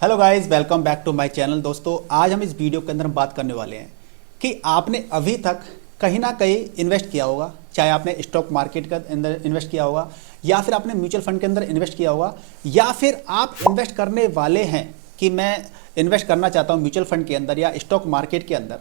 Hello guys, welcome back to my channel. दोस्तों, आज हम इस वीडियो के अंदर बात करने वाले हैं कि आपने अभी तक कहीं ना कहीं इन्वेस्ट किया होगा। चाहे आपने स्टॉक मार्केट के अंदर इन्वेस्ट किया होगा, या फिर आपने म्यूचुअल फंड के अंदर इन्वेस्ट किया होगा, या फिर आप इन्वेस्ट करने वाले हैं कि मैं इन्वेस्ट करना चाहता हूँ म्यूचुअल फंड के अंदर या स्टॉक मार्केट के अंदर।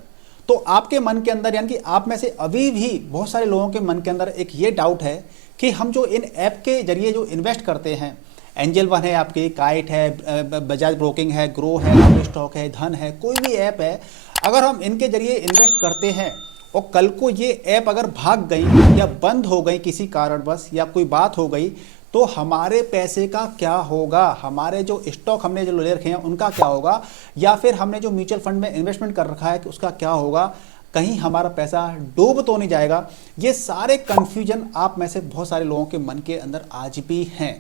तो आपके मन के अंदर, यानी कि आप में से अभी भी बहुत सारे लोगों के मन के अंदर एक ये डाउट है कि हम जो इन ऐप के जरिए जो इन्वेस्ट करते हैं, एंजल वन है, आपकी काइट है, बजाज ब्रोकिंग है, ग्रो है, अपने स्टॉक है, धन है, कोई भी ऐप है, अगर हम इनके जरिए इन्वेस्ट करते हैं और कल को ये ऐप अगर भाग गई या बंद हो गई किसी कारणवश या कोई बात हो गई, तो हमारे पैसे का क्या होगा? हमारे जो स्टॉक हमने जो ले रखे हैं उनका क्या होगा? या फिर हमने जो म्यूचुअल फंड में इन्वेस्टमेंट कर रखा है कि उसका क्या होगा? कहीं हमारा पैसा डूब तो नहीं जाएगा? ये सारे कन्फ्यूजन आप में से बहुत सारे लोगों के मन के अंदर आज भी हैं।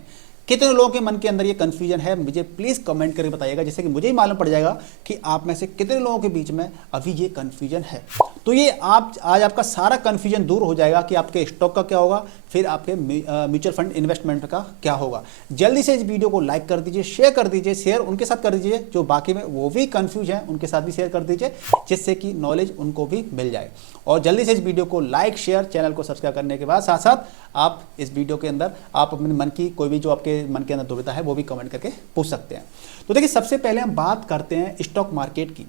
कितने लोगों के मन के अंदर ये कन्फ्यूजन है, मुझे प्लीज़ कमेंट करके बताइएगा, जिससे कि मुझे ही मालूम पड़ जाएगा कि आप में से कितने लोगों के बीच में अभी ये कन्फ्यूजन है। तो ये आप आज आपका सारा कन्फ्यूजन दूर हो जाएगा कि आपके स्टॉक का क्या होगा, फिर आपके म्यूचुअल फंड इन्वेस्टमेंट का क्या होगा। जल्दी से इस वीडियो को लाइक कर दीजिए, शेयर कर दीजिए, शेयर उनके साथ कर दीजिए जो बाकी में वो भी कन्फ्यूज हैं, उनके साथ भी शेयर कर दीजिए, जिससे कि नॉलेज उनको भी मिल जाए। और जल्दी से इस वीडियो को लाइक, शेयर, चैनल को सब्सक्राइब करने के बाद साथ साथ आप इस वीडियो के अंदर आप अपने मन की कोई भी जो आपके मन के अंदर दुविधा है वो भी कमेंट करके पूछ सकते हैं। तो देखिए, सबसे पहले हम बात करते हैं स्टॉक मार्केट की,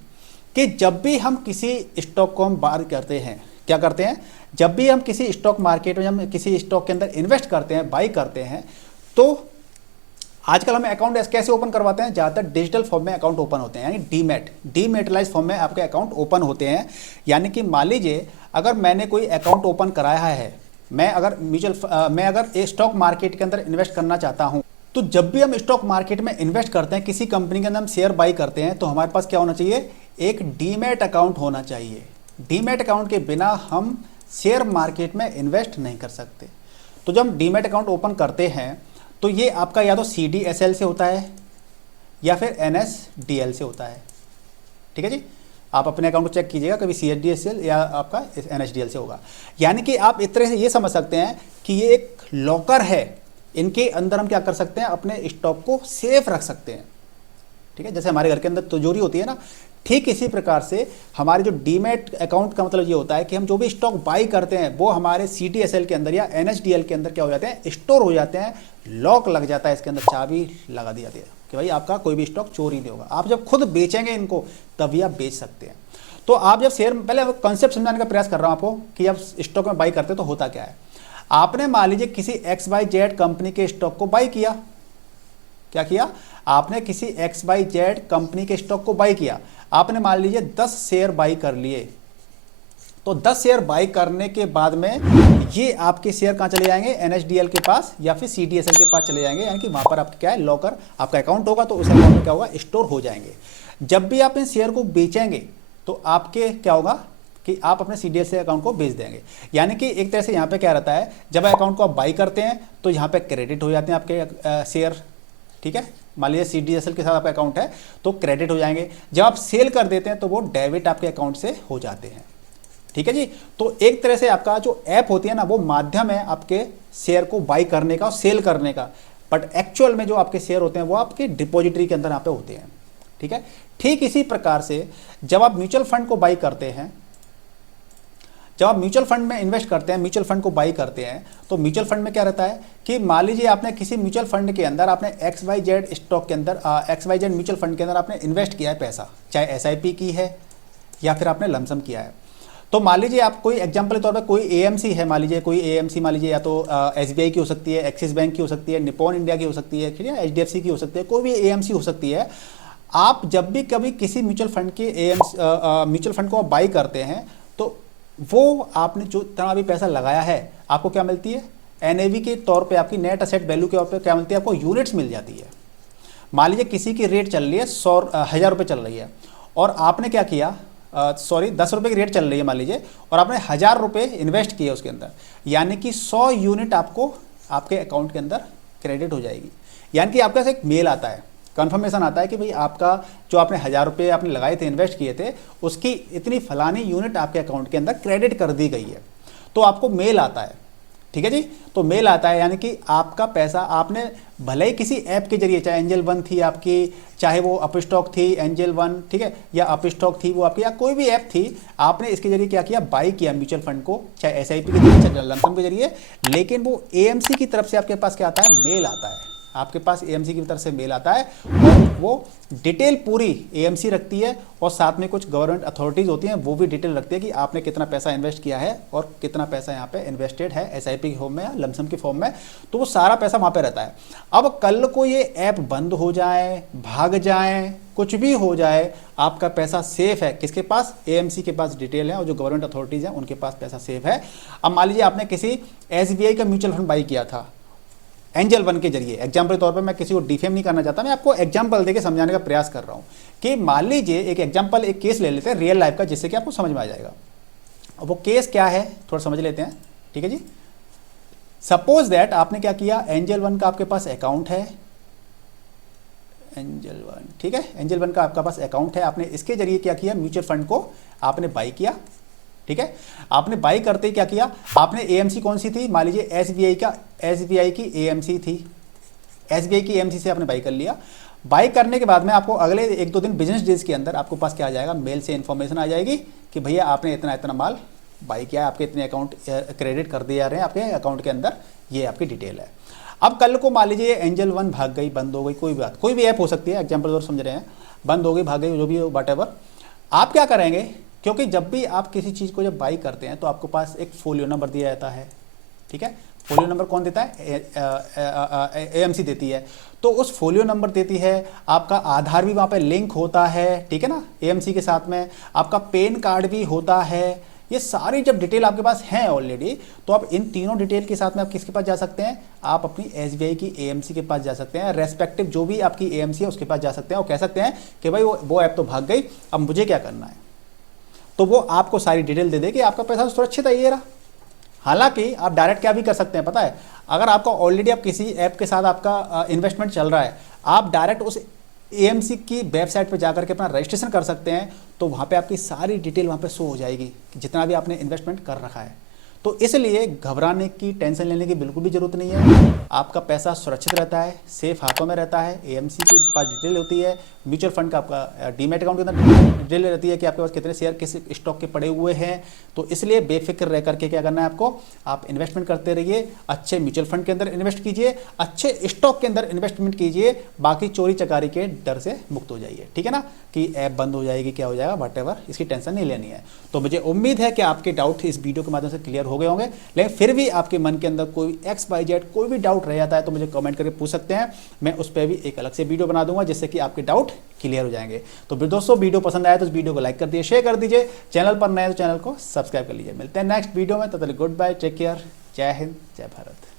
कि जब भी हम किसी स्टॉक को हम बाय करते हैं, क्या करते हैं, जब भी हम किसी स्टॉक मार्केट में हम किसी स्टॉक के अंदर इन्वेस्ट करते हैं, बाई करते हैं, तो आजकल हमें अकाउंट कैसे ओपन करवाते हैं? ज़्यादातर डिजिटल फॉर्म में अकाउंट ओपन होते हैं, यानी डीमेटलाइज फॉर्म में आपके अकाउंट ओपन होते हैं। यानी कि मान लीजिए अगर मैंने कोई अकाउंट ओपन कराया है, मैं अगर स्टॉक मार्केट के अंदर इन्वेस्ट करना चाहता हूं, तो जब भी हम स्टॉक मार्केट में इन्वेस्ट करते हैं, किसी कंपनी के अंदर हम शेयर बाई करते हैं, तो हमारे पास क्या होना चाहिए? एक डीमैट अकाउंट होना चाहिए। डीमैट अकाउंट के बिना हम शेयर मार्केट में इन्वेस्ट नहीं कर सकते। तो जब हम डीमैट अकाउंट ओपन करते हैं तो ये आपका या तो CDSL से होता है या फिर NSDL से होता है। ठीक है जी, आप अपने अकाउंट को चेक कीजिएगा, कभी CDSL या आपका NSDL से होगा। यानी कि आप इस तरह से ये समझ सकते हैं कि ये एक लॉकर है, इनके अंदर हम क्या कर सकते हैं? अपने स्टॉक को सेफ रख सकते हैं। ठीक है, जैसे हमारे घर के अंदर तिजोरी होती है ना, ठीक इसी प्रकार से हमारे जो डीमैट अकाउंट का मतलब ये होता है कि हम जो भी स्टॉक बाई करते हैं वो हमारे CDSL के अंदर या NSDL के अंदर क्या हो जाते हैं? स्टोर हो जाते हैं, लॉक लग जाता है, इसके अंदर चाबी लगा दी जाती है कि भाई आपका कोई भी स्टॉक चोरी नहीं होगा। आप जब खुद बेचेंगे इनको तभी आप बेच सकते हैं। तो आप जब शेयर, पहले कंसेप्ट समझाने का प्रयास कर रहा हूँ आपको कि आप स्टॉक में बाई करते हैं तो होता क्या है। आपने मान लीजिए किसी XYZ कंपनी के स्टॉक को बाई किया, क्या किया आपने? किसी XYZ कंपनी के स्टॉक को बाई किया, आपने मान लीजिए 10 शेयर बाई कर लिए। तो 10 शेयर बाई करने के बाद में ये आपके शेयर कहाँ चले जाएंगे? NSDL के पास या फिर CDSL के पास चले जाएंगे। यानी कि वहां पर आपका क्या है? लॉकर, आपका अकाउंट होगा, तो उस अकाउंट में क्या होगा? स्टोर हो जाएंगे। जब भी आप इन शेयर को बेचेंगे तो आपके क्या होगा कि आप अपने CDSL अकाउंट को बेच देंगे। यानी कि एक तरह से यहाँ पे क्या रहता है, जब अकाउंट को आप बाई करते हैं तो यहाँ पे क्रेडिट हो जाते हैं आपके शेयर। ठीक है, मान लीजिए CDSL के साथ आपका अकाउंट है तो क्रेडिट हो जाएंगे। जब आप सेल कर देते हैं तो वो डेबिट आपके अकाउंट से हो जाते हैं। ठीक है जी, तो एक तरह से आपका जो ऐप होती है ना, वो माध्यम है आपके शेयर को बाई करने का और सेल करने का, बट एक्चुअल में जो आपके शेयर होते हैं वो आपके डिपॉजिटरी के अंदर यहाँ पे होते हैं। ठीक है, ठीक इसी प्रकार से जब आप म्यूचुअल फंड को बाई करते हैं, जब आप म्यूचुअल फंड में इन्वेस्ट करते हैं, म्यूचुअल फंड को बाई करते हैं, तो म्यूचुअल फंड में क्या रहता है कि मान लीजिए आपने किसी म्यूचुअल फंड के अंदर, आपने XYZ स्टॉक के अंदर, XYZ म्यूचुअल फंड के अंदर आपने इन्वेस्ट किया है पैसा, चाहे SIP की है या फिर आपने लमसम किया है। तो मान लीजिए आप कोई एग्जांपल के तौर पर कोई AMC है, मान लीजिए कोई AMC, मान लीजिए या तो SBI की हो सकती है, एक्सिस बैंक की हो सकती है, निप्पॉन इंडिया की हो सकती है, ठीक है, HDFC की हो सकती है, कोई भी AMC हो सकती है। आप जब भी कभी किसी म्यूचुअल फंड के म्यूचुअल फंड को आप बाई करते हैं तो वो आपने जो इतना भी पैसा लगाया है आपको क्या मिलती है? NAV के तौर पे, आपकी नेट असेट वैल्यू के तौर पे क्या मिलती है? आपको यूनिट्स मिल जाती है। मान लीजिए किसी की रेट चल रही है 100,000 रुपये चल रही है और आपने क्या किया, 10 रुपये की रेट चल रही है मान लीजिए, और आपने 1000 रुपये इन्वेस्ट किए उसके अंदर, यानी कि 100 यूनिट आपको आपके अकाउंट के अंदर क्रेडिट हो जाएगी। यानी कि आपके पास एक मेल आता है, कंफर्मेशन आता है कि भाई आपका जो आपने 1000 रुपये आपने लगाए थे, इन्वेस्ट किए थे, उसकी इतनी फलानी यूनिट आपके अकाउंट के अंदर क्रेडिट कर दी गई है। तो आपको मेल आता है ठीक है जी। तो मेल आता है, यानी कि आपका पैसा आपने भले ही किसी ऐप के जरिए, चाहे एंजल वन थी आपकी, चाहे वो अपस्टॉक थी एंजल वन, ठीक है, या अपस्टॉक थी वो आपकी, या कोई भी ऐप थी, आपने इसके जरिए क्या किया, बाई किया म्यूचुअल फंड को, चाहे एसआईपी के जरिए, चाहे लमसम के जरिए, लेकिन वो एएमसी की तरफ से आपके पास क्या आता है, मेल आता है, आपके पास एएमसी की तरफ से मेल आता है, और वो डिटेल पूरी एएमसी रखती है, और साथ में कुछ गवर्नमेंट अथॉरिटीज़ होती हैं वो भी डिटेल रखती है कि आपने कितना पैसा इन्वेस्ट किया है और कितना पैसा यहाँ पे इन्वेस्टेड है एसआईपी के फॉर्म में या लमसम के फॉर्म में, तो वो सारा पैसा वहाँ पे रहता है। अब कल को ये ऐप बंद हो जाए, भाग जाए, कुछ भी हो जाए, आपका पैसा सेफ है किसके पास, एएमसी के पास डिटेल है, और जो गवर्नमेंट अथॉरिटीज़ हैं उनके पास पैसा सेफ है। अब मान लीजिए आपने किसी एसबीआई का म्यूचुअल फंड बाई किया था एंजल वन के जरिए, एग्जाम्पल के तौर पे, मैं किसी को डिफेम नहीं करना चाहता, मैं आपको एग्जाम्पल देके समझाने का प्रयास कर रहा हूँ कि मान लीजिए एक एग्जाम्पल, एक केस ले लेते हैं रियल लाइफ का, जिससे कि आपको समझ में आ जाएगा। अब वो केस क्या है थोड़ा समझ लेते हैं, ठीक है जी। सपोज दैट आपने क्या किया, एंजल वन का आपके पास अकाउंट है, एंजल वन, ठीक है, एंजल वन का आपका पास अकाउंट है, आपने इसके जरिए क्या किया, म्यूचुअल फंड को आपने बाई किया, ठीक है। आपने बाई करते ही क्या किया, आपने एएमसी कौन सी थी, मान लीजिए एसबीआई की एएमसी थी, एसबीआई की एएमसी से आपने बाई कर लिया। बाई करने के बाद में आपको अगले 1-2 दिन बिजनेस डेज के अंदर आपके पास क्या आ जाएगा, मेल से इन्फॉर्मेशन आ जाएगी कि भैया आपने इतना इतना माल बाई किया है, आपके इतने अकाउंट क्रेडिट कर दिए जा रहे हैं आपके अकाउंट के अंदर, ये आपकी डिटेल है। अब कल को मान लीजिए एंजल वन भाग गई, बंद हो गई, कोई बात, कोई भी ऐप हो सकती है, एग्जाम्पल और समझ रहे हैं, बंद हो गई, भाग गई, जो भी हो, वॉटएवर, आप क्या करेंगे, क्योंकि जब भी आप किसी चीज़ को जब बाई करते हैं तो आपके पास एक फोलियो नंबर दिया जाता है, ठीक है। फोलियो नंबर कौन देता है, एएमसी देती है, तो उस फोलियो नंबर देती है, आपका आधार भी वहाँ पे लिंक होता है, ठीक है ना, एएमसी के साथ में आपका पैन कार्ड भी होता है, ये सारी जब डिटेल आपके पास हैं ऑलरेडी, तो आप इन तीनों डिटेल के साथ में आप किसके पास जा सकते हैं, आप अपनी एसबीआई की एएमसी के पास जा सकते हैं, रेस्पेक्टिव जो भी आपकी एएमसी है उसके पास जा सकते हैं, और कह सकते हैं कि भाई वो ऐप तो भाग गई, अब मुझे क्या करना है, तो वो आपको सारी डिटेल दे दे कि आपका पैसा सुरक्षित है, ये रहा। हालांकि आप डायरेक्ट क्या भी कर सकते हैं पता है, अगर आपका ऑलरेडी आप किसी ऐप के साथ आपका इन्वेस्टमेंट चल रहा है, आप डायरेक्ट उस एएमसी की वेबसाइट पर जाकर के अपना रजिस्ट्रेशन कर सकते हैं, तो वहाँ पे आपकी सारी डिटेल वहाँ पे शो हो जाएगी कि जितना भी आपने इन्वेस्टमेंट कर रखा है। तो इसलिए घबराने की, टेंशन लेने की बिल्कुल भी जरूरत नहीं है, आपका पैसा सुरक्षित रहता है, सेफ हाथों में रहता है, एएमसी की पास डिटेल होती है, म्यूचुअल फंड का आपका डीमैट अकाउंट के अंदर डिटेल रहती है कि आपके पास कितने शेयर किस स्टॉक के पड़े हुए हैं। तो इसलिए बेफिक्र रह करके क्या करना है आपको, आप इन्वेस्टमेंट करते रहिए, अच्छे म्यूचुअल फंड के अंदर इन्वेस्ट कीजिए, अच्छे स्टॉक के अंदर इन्वेस्टमेंट कीजिए, बाकी चोरी चकारी के डर से मुक्त हो जाइए, ठीक है ना, कि ऐप बंद हो जाएगी, क्या हो जाएगा, व्हाटएवर, इसकी टेंशन नहीं लेनी है। तो मुझे उम्मीद है कि आपके डाउट इस वीडियो के माध्यम से क्लियर हो गए होंगे, लेकिन फिर भी आपके मन के अंदर कोई XYZ कोई भी डाउट रह जाता है तो मुझे कमेंट करके पूछ सकते हैं, मैं उस पर भी एक अलग से वीडियो बना दूंगा जिससे कि आपके डाउट क्लियर हो जाएंगे। तो दोस्तों वीडियो पसंद आया तो इस वीडियो को लाइक कर दीजिए, शेयर कर दीजिए, चैनल पर नए तो चैनल को सब्सक्राइब कर लीजिए। मिलते हैं नेक्स्ट वीडियो में, तब तक गुड बाय, टेक केयर, जय हिंद, जय भारत।